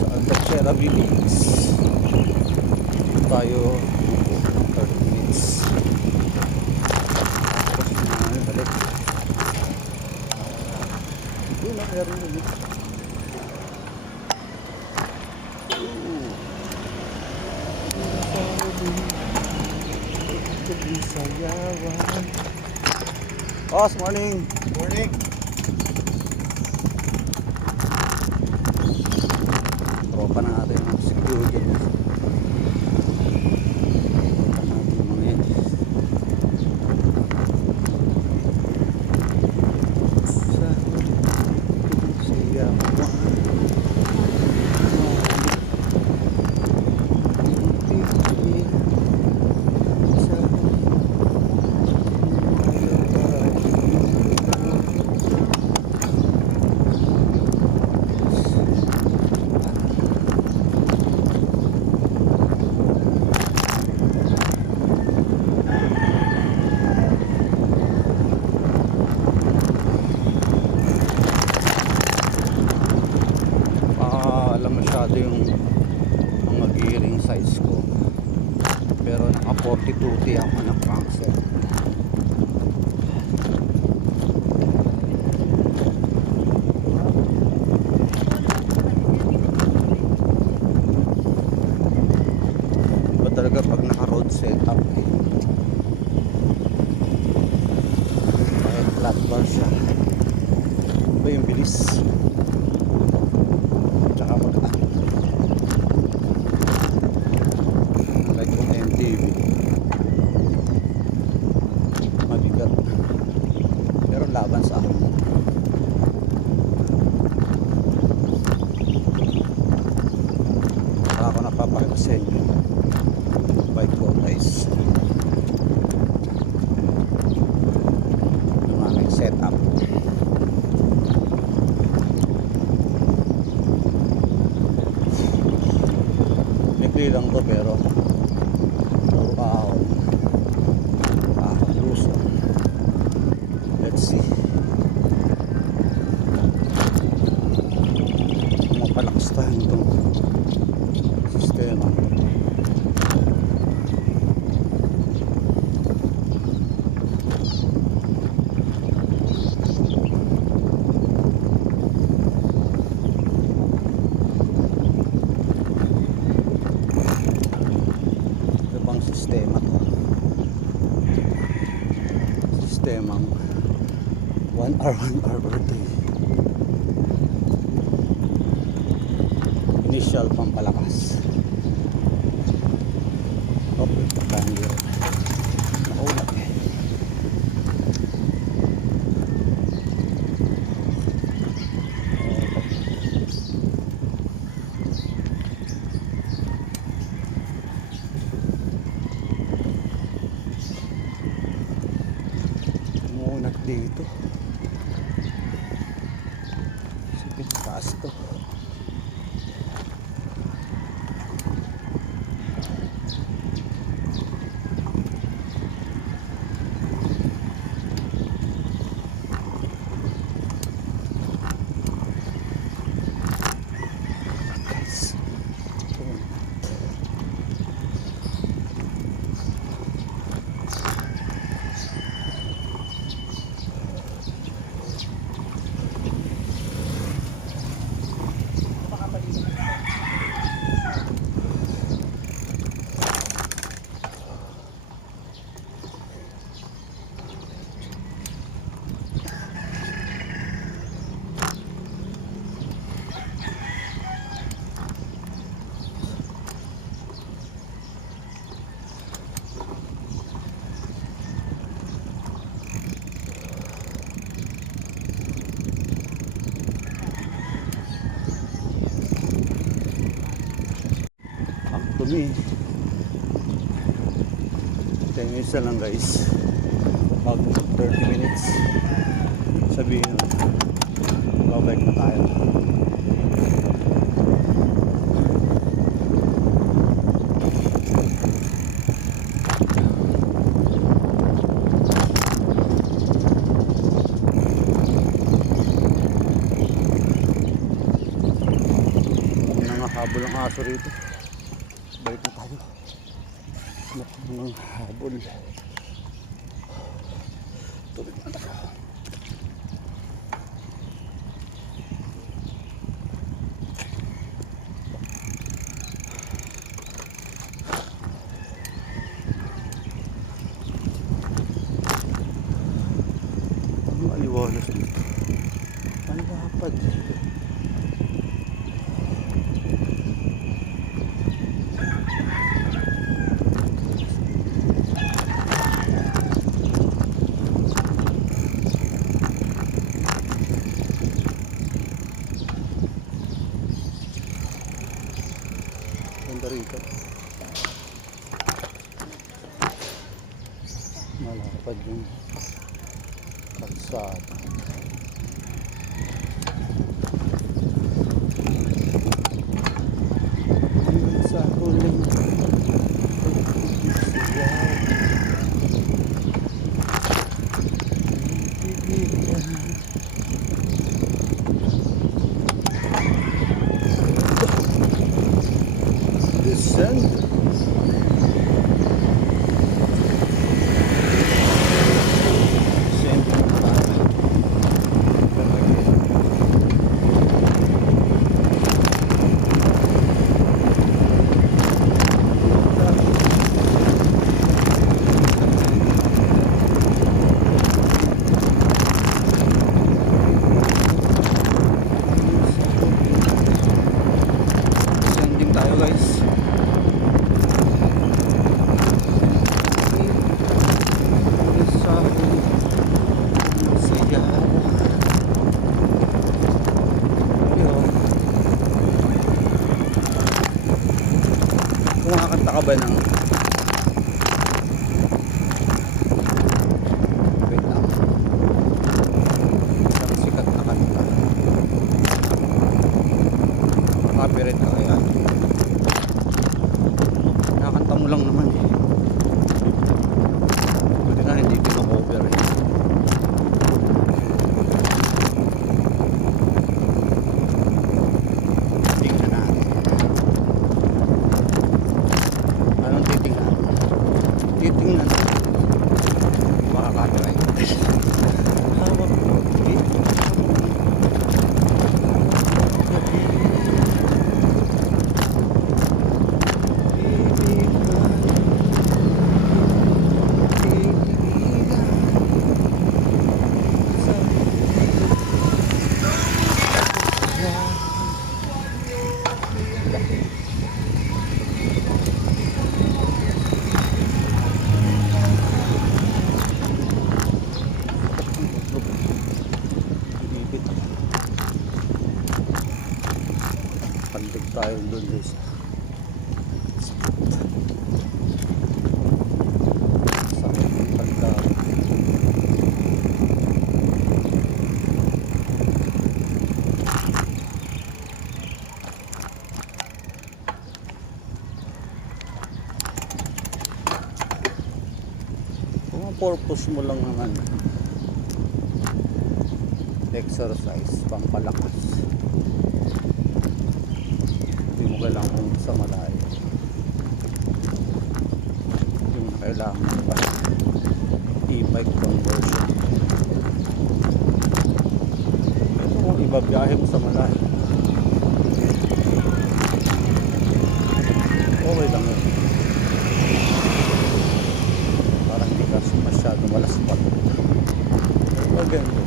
sa Altachera Village. Tayo 30 minutes. Tapos na balik. Yun ang meron ulit. Sayawan. Boss, morning. Morning. Tropa na natin yung security. Tropa natin yung mga yan. Sayawan. Masyado yung mga gearing size ko, pero naka 42T ako na crankset. Iba talaga pag naka road setup kahit flat bar siya, iba yung bilis. Mabigat, pero laban sa akin. Saka ako napapakita sa inyo bike ko guys, yung aking setup. Nikli lang to pero puro ahon. Let's see. Mapalakas tayo itong sistema. Ito bang sistema to? Sistemang 1 hour per day. Initial pampalakas. Oh, pagkakandi rin. Nakaulat eh. Umuunat dito. Taas to. Guys, actually ito yung isa lang guys, about 30 minutes sabihin babalik na tayo. Habol ang aso rito. Balik na tayo. Mga habol. Tubig na tayo. Maliwalas dito. Ang lapad. Ganda rito. Malapad yung kalsada. Sa huling descend. Descending tayo guys. Kumakanta ka ba ng wait lang, isang sikat na kanta? Copyright ka kaya? Nakakanta mo lang naman eh. Buti na hindi pinakover eh. Tingnan natin. Anong titingnan? Titingnan. Baka copyright. Hawak mo. Pantig tayo doon guys. Sa pagka kung ang purpose mo lang naman exercise, pampalakas, hindi mo kailangan pumunta sa malayo. Hindi mo kailangan pa e-bike conversion. Ito kung ibabiyahe mo sa malayo, okay lang yun. Parang hindi ka masyado malaspat. Maganda.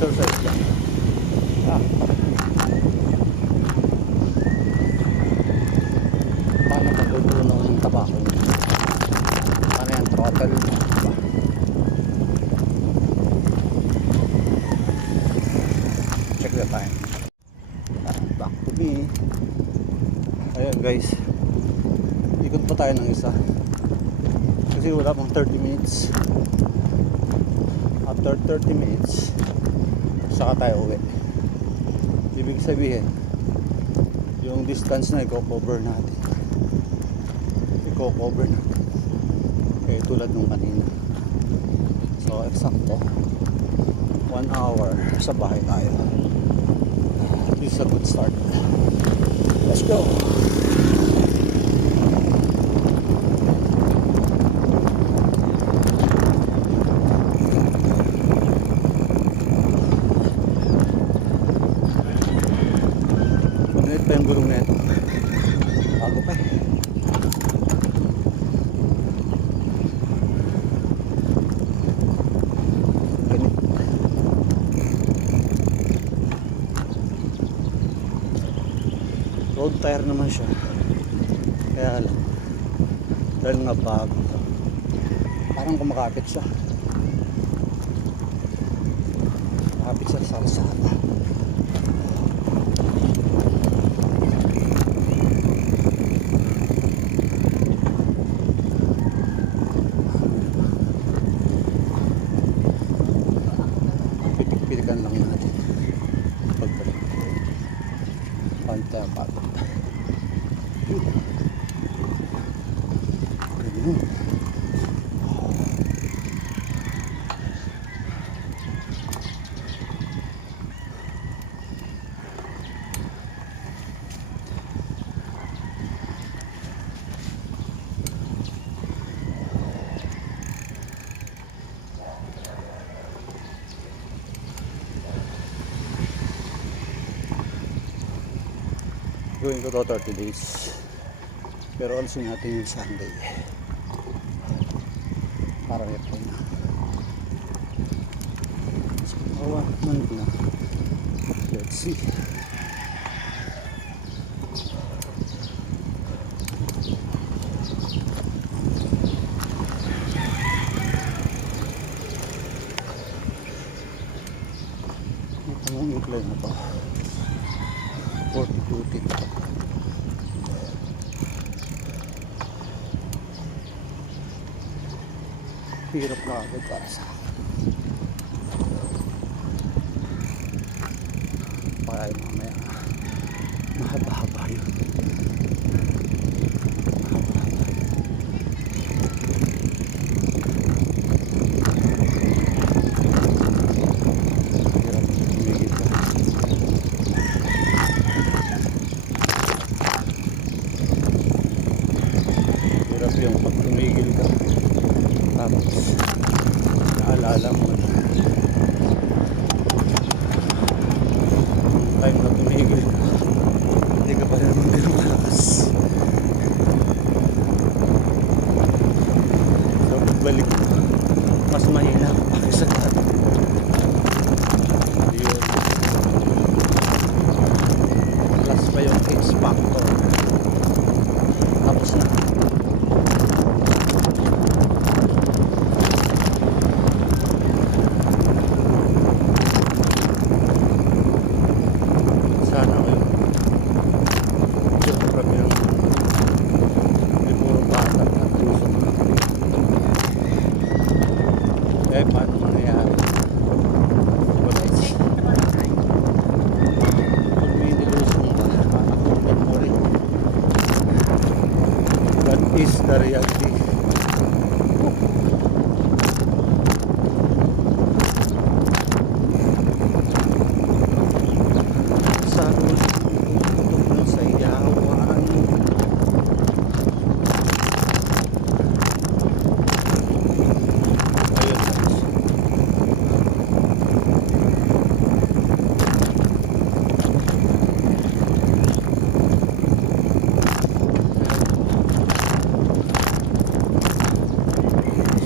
Exercise lang. Paano pagkukulo ng tabako? Paano yan? Throttle? Check the time. Back to me. Ayan guys, ikot pa tayo ng isa kasi wala pang 30 minutes. After 30 minutes saka tayo uwi. Ibig sabihin yung distance na i-cover natin kaya tulad nung kanina. So eksakto 1 hour sa bahay tayo. this is a good start. Let's go. Ganit pa yung gulong na ito. Bago pa eh. Ganit. Road tire naman siya. Kaya lang. Dahil nga bago. Parang kumakapit siya. Kumakapit siya sa kalsada. Pitik-pitikan lang natin. Pagbalik. Pantay-pagod. Ayun. Going ko to 30 days. Pero alisin natin yung Sunday. Para airplane na. So, month na. Let's see. Ito mong incline na to. 42 feet. Hirap na agad para sa akin. Kaya mamaya mahaba-haba yun. Mahaba-haba yun. Hirap tumigil ka. Hirap yung pag tumigil ka. Tapos naalala mo na time na tumigil ka, hindi ka pa rin naman malakas. So pagbalik mo, mas mahina ka pa kaysa dati. Yun. Plus pa yung X factor. Tapos na. Eh, paano mangyayari? Kung may nilusong ka, makakulugan mo rin. That is the reality. Saan mo sa iyawan?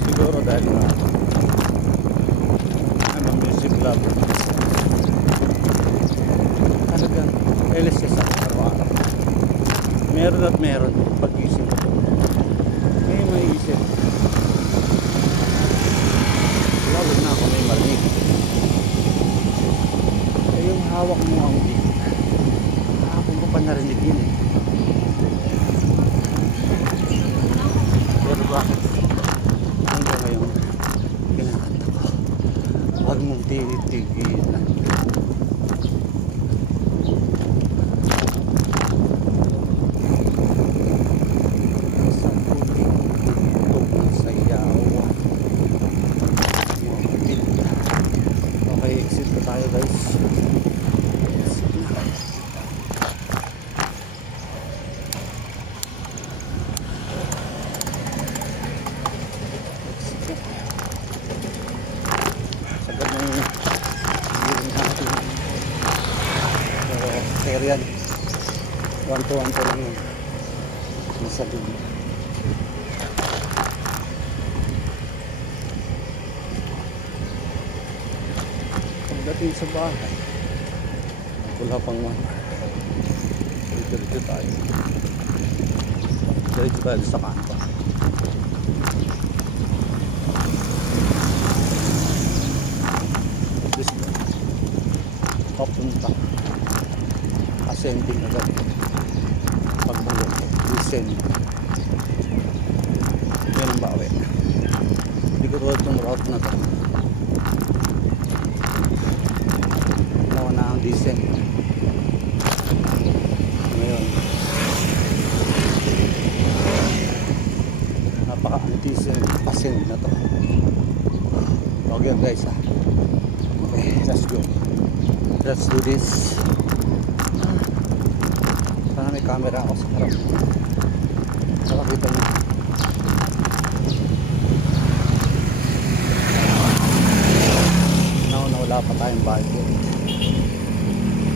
Siguro dahil na I'm a music lover. Talagang LSS ako araw-araw. Meron at meron pag-isip ko. May maiisip. Lalo na ako may marinig. Eh yung hawak mo ang di. Kahapon ko pa narinig yun eh. Pero bakit? Hanggang ngayon, kinakanta ko. Huwag mong titigilan. Sa tubig, tugtog na sayawan. Okay, exit na tayo guys. Exit na. 1 to 1 lang yun. Nasa dulo. Pagdating sa bahay, wala pang 1 hour. Diretso tayo. Diretso tayo sa kanto. This way. Papunta. Ascending agad. Pagbulong. Descend. Yan ang bawi. Hindi ko tulad itong route na to. Nauna ang descend. Ngayon. Napaka-descend. Ascend na to. Okay guys ha. Okay, let's go. Let's do this. Sana may camera ako sa harap. Nakakita mo. Na wala pa tayong budget.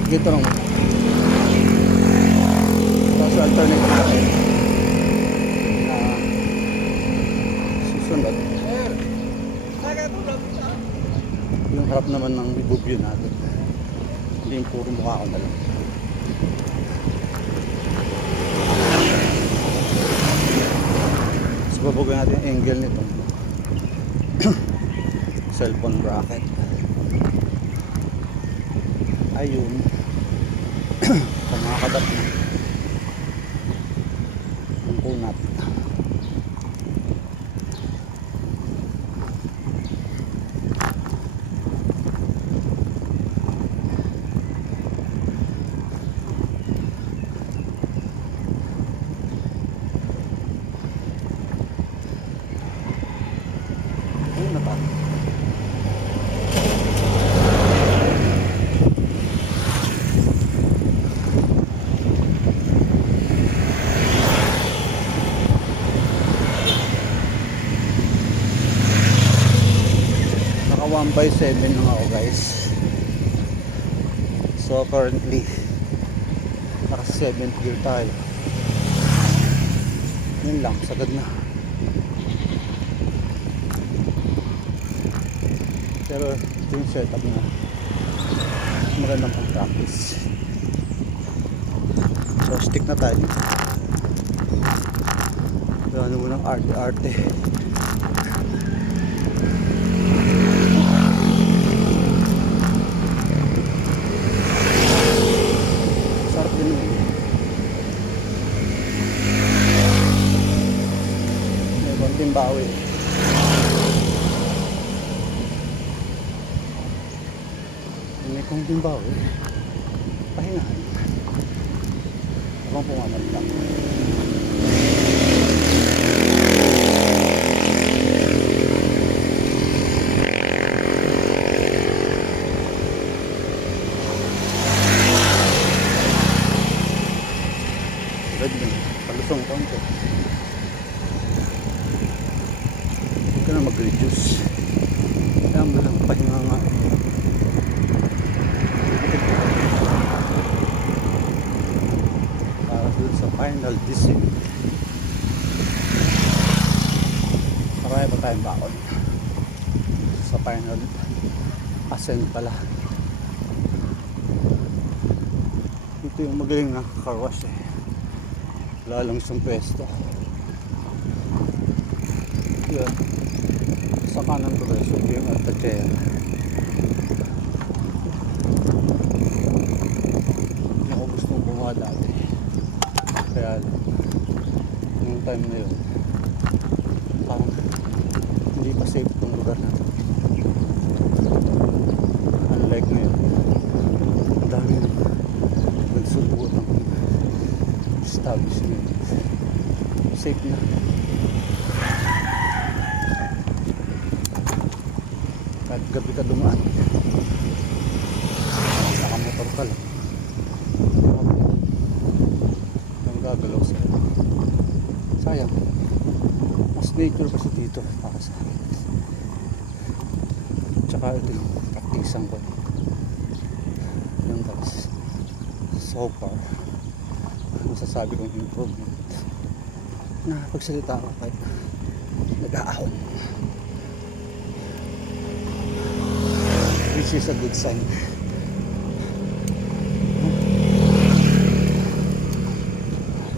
Dito lang. Tapos alternate tayo. Susunod. Yung harap naman ng ibubyo natin. Hindi yung puro mukha ko na lang. So babago natin yung angle nito. Cellphone bracket. Ayun. Kumakadap na. Ang kunat. Ayun na ba? Naka 1/7 lang ako guys. So currently naka 7th gear tayo. Yun lang, sagad na. Pero ito yung setup na magandang pang-practice. So stick na tayo. Gano'n mo ng arte-arte. Sarap din yun. May konting bawi. May konting bawi. Pahingahan. Habang pumanap lang. Palusong konti. Huwag ka na mag-reduce. Kaya mo lang pahinga nga. Para dun sa final descent. Marami pa tayong baon. Sa final ascent pala. Ito yung magaling na car wash eh. Wala lang isang pwesto. Yan. Sa kanan ko guys, yung Altachea. Hindi ako gustong bumawa dati. Kaya yung time na yun, parang hindi pa safe itong lugar natin. Unlike ngayon, ang dami nagsubuot ng establishment. Safe na. Kahit gabi ka dumaan, nakamotor ka lang, ang gagalaw sa'yo. Sayang, mas nature kasi dito para sa akin. Tsaka ito yung praktisang ko yung guys. So far masasabi kong improvement. Nakapagsalita ako kahit nag-aahon, which is a good sign.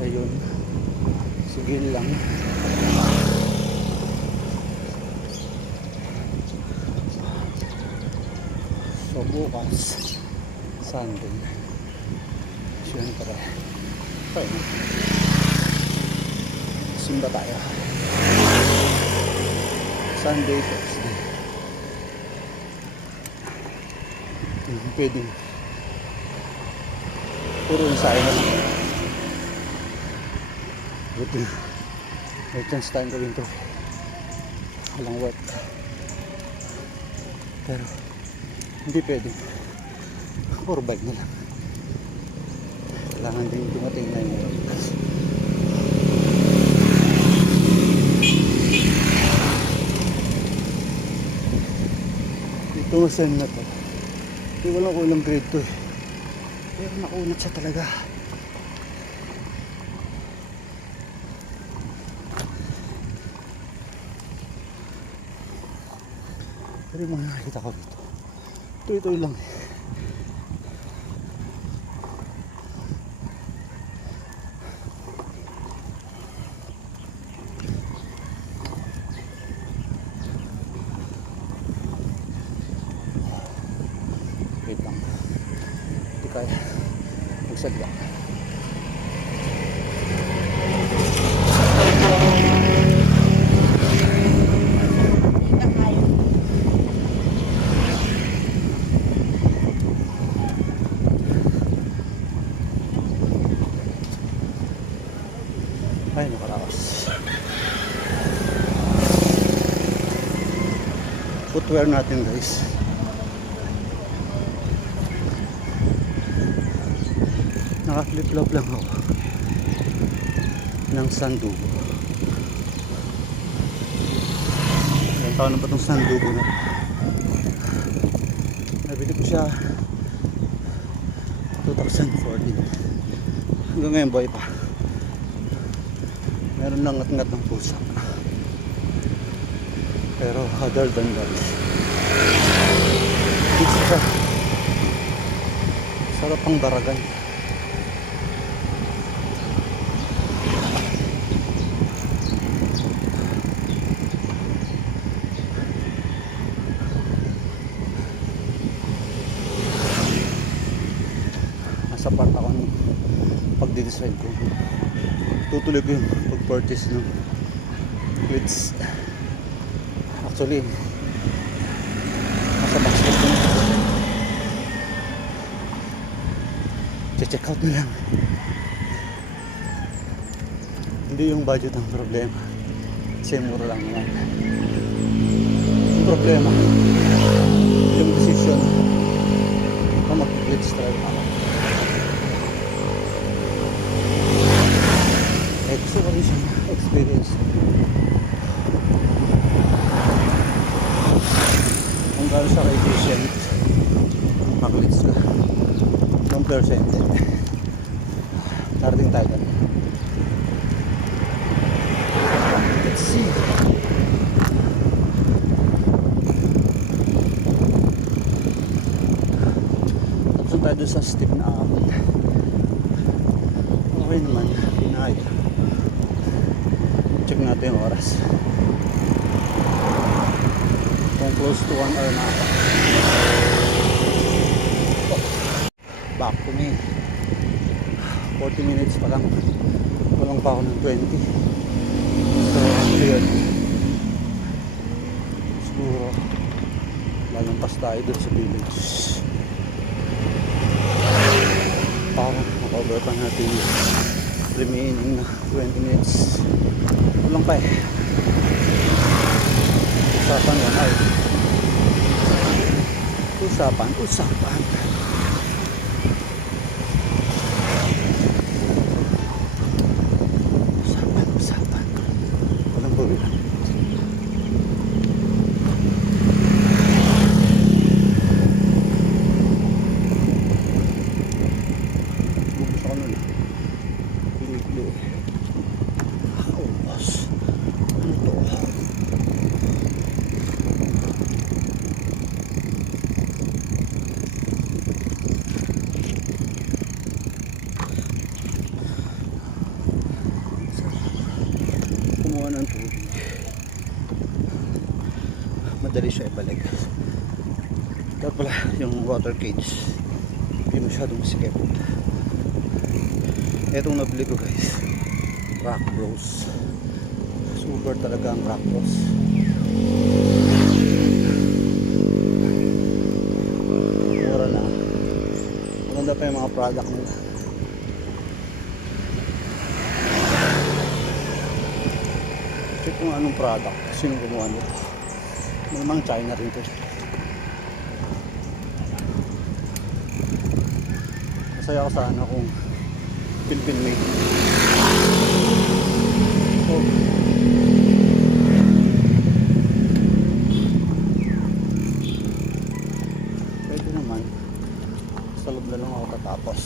Ayun, sige lang. So bukas Sunday, siyempre tayo simba tayo. Sunday, Thursday, pwedeng puro ensayo na lang. Buti may chance tayong gawin to, walang work, pero hindi pwedeng puro bike na lang. Kailangan din dumating na yung work. Ito masan na to, hindi walang ko ilang grade to eh, pero nakunat siya talaga. Pero yung mga nakikita ko dito, ito lang eh. Wait lang, hindi kaya magsadya. Ay, nakaraos. Footwear natin guys, naka-flip-flop lang ako ng Sandugo. Ilang taon na ba itong Sandugo na? Nabili ko siya 2014. Hanggang ngayon buhay pa. Meron lang ngat-ngat ng pusa. Pero other than that, it's sarap ang daragan. Nasa part ako ng pagdi-decide ko, tutuloy ko yung pag-purchase ng cleats. Actually, nasa box ko check out na lang. Hindi yung budget ang problema, kasi mura lang naman. Yung problema, yung decision kung mag-cleats talaga ako. Gusto ko rin siya experience kung gano'n siya ka-efficient maklits ka compare sa hindi. Narating tayo doon. Let's see. Tapos tayo doon sa steep na amin. Okay naman, pinahaya. Check natin yung oras. Kung close to 1 hour na ako. Back to me. 40 minutes pa lang. Walang pa ako ng 20. So, yun. Siguro, lalampas tayo dun sa village. Para makover pa natin yung remaining na 20 minutes. Walang pa eh. Usapan yan ay. Usapan. Usapan, usapan. Walang buwilan. Gusto ko nun. kumuha ng tubig. Madali siya ibalik. Dapat pala yung water cage hindi masyadong sikip. Etong nabili ko guys, Rock Bros. Super talaga ang Rock Bros. Mura na. Maganda pa yung mga product nila. Check kung anong product, sino gumawa nito. Malamang China rin to. Masaya ako sana kung Philippine made. Oh. Pwede naman. Sa loob na lang ako tatapos.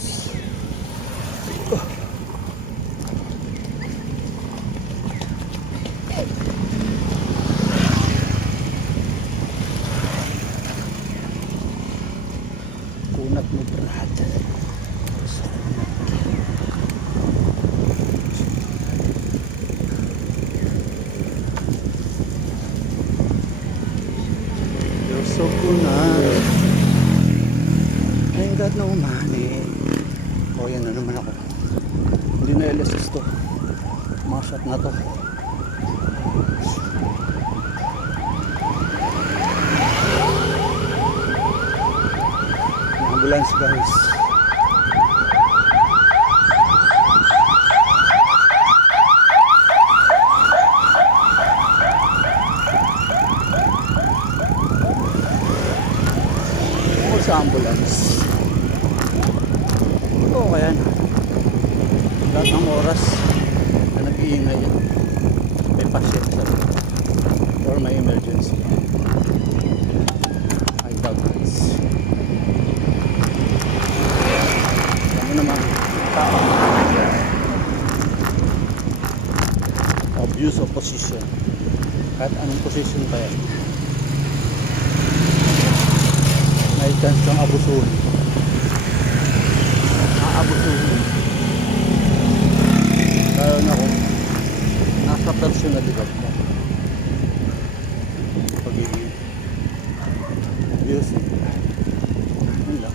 Kunat mo Brad. You're so kunat. Ain't got no money. O yan na naman ako. Hindi na LSS to. Mga shot na to. Ambulance guys. Ako sa ambulance. Oo kaya na. Lahat ng oras na nag-iingay yan. May passion sa or may emergency. I doubt guys. Naman tao abuse of position kahit anong position pa yan may chance kang abusuhin aabusuhin lalo na kung nasa personalidad mo pagiging abusing yun lang.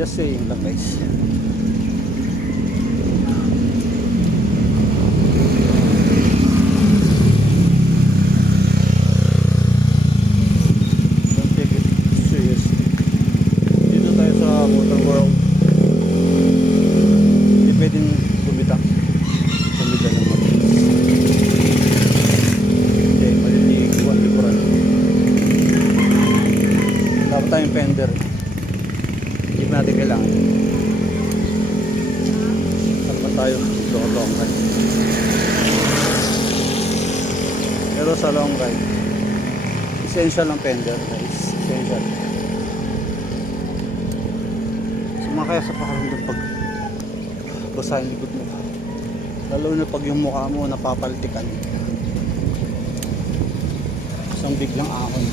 Just saying lang guys. Don't take it seriously. Dito tayo sa motor world. Hindi pwedeng bumita ng motor. Hindi, maliliwan likuran. Dapat tayong fender. Hindi natin kailangan. Saan ba tayo? Long ride. Pero sa long ride, essential ang fender guys. Essential. Sumakaya sa pakaramdam pag basa yung likod mo. Lalo na pag yung mukha mo napapaltikan. Isang biglang ahon.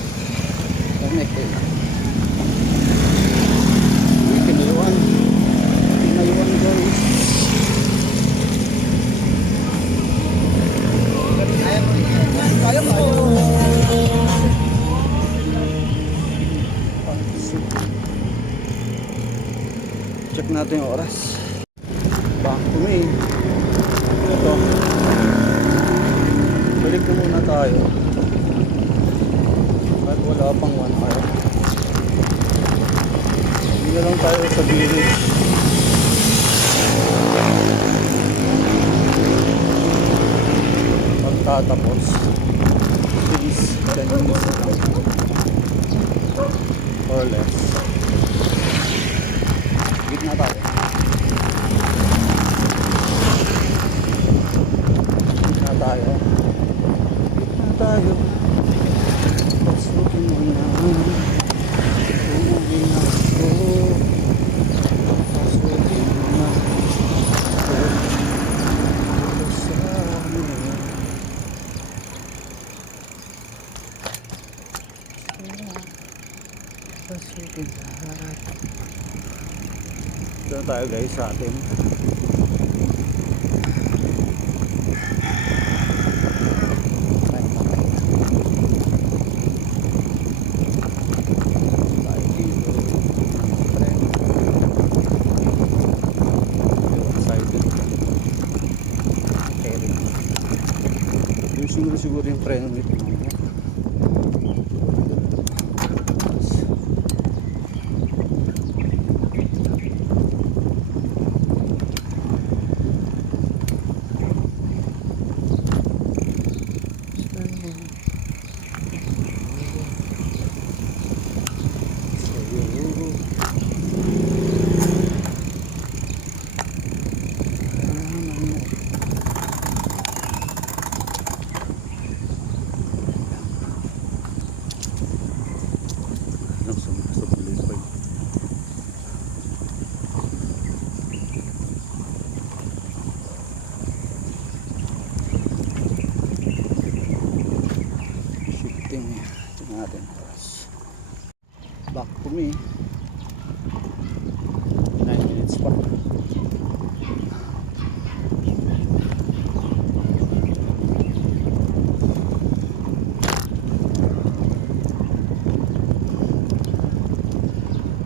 Connect eh. Pinayuan guys. Kaya mo. Check natin yung oras. Back to me. Ito. Balik na muna tayo. Kahit wala pang 1 hour. Hindi na lang tayo sa village. Pagtatapos please 10 minutes na lang or less. Gitna tayo. Gitna tayo. Gitna tayo. Pasukin mo na. Umuwi na ako. Pasukin mo na. Pasukin lahat. Doon tayo guys sa atin. Siguro yung preno nito. Back to me 9 minutes pa.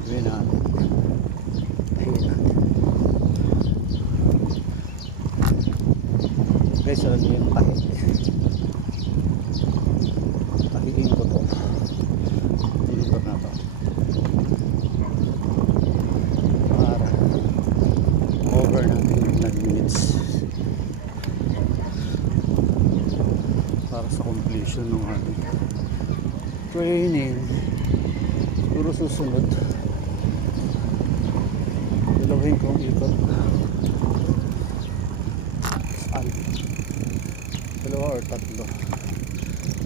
Gawin natin guys, alam niyo yung tahiin ko to, dilipat na to para over natin yung 9 minutes para sa completion ng ating training. Puro susunod dalawin kong ikot saan, dalawa or tatlo,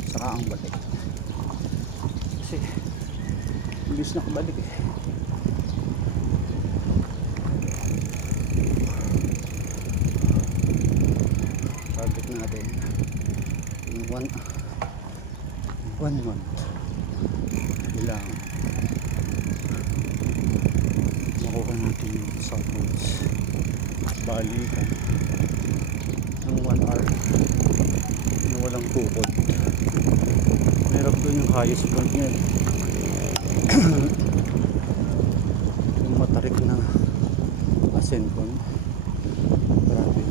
saka ang balik kasi bilis na kabalik eh. Target natin yung 1 month bilang makuha natin yung supplements balikan ng 1 hour na walang tukod. Meron doon yung highest point niya yung matarik na asencon. Grabe.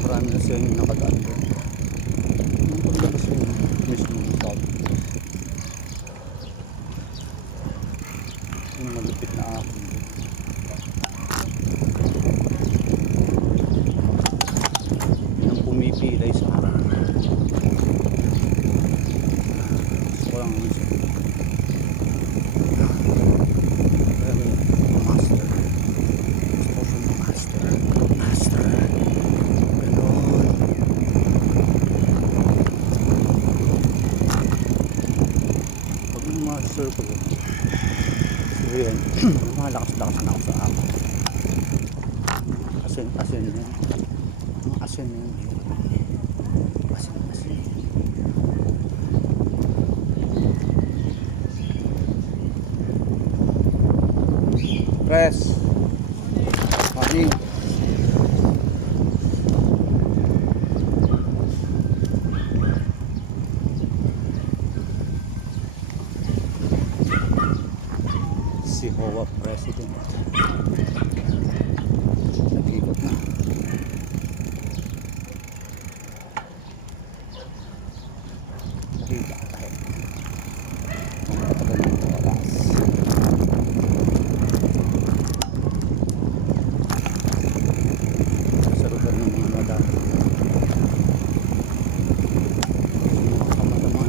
Marami na siya yung nakadaan doon. Yung paglabas yung mismo stop. Yung malupit na ako. Yung pumipilay sa harap. So lang naman siya. Master. Master. Circle. So yan, malakas-lakas na ako sa ako. Asin yan. Asin yan. Asin. Press. Morning. Si Hoa President nag-ikot na. Nakita ka tayo mga katagal ng oras. Sa lugar ng mga madami mga kamataman.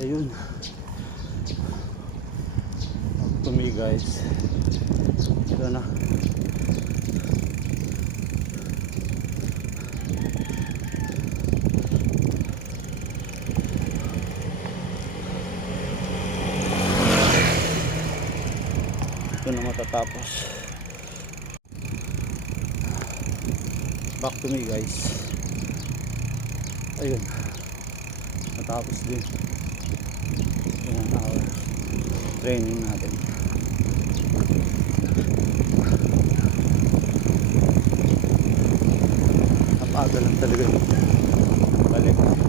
Ayun. Back to me guys. Ito na. Ito na matatapos. Back to me guys. Ayun. Natapos din. Yan ang hour training natin. Napaga lang talaga. Balik.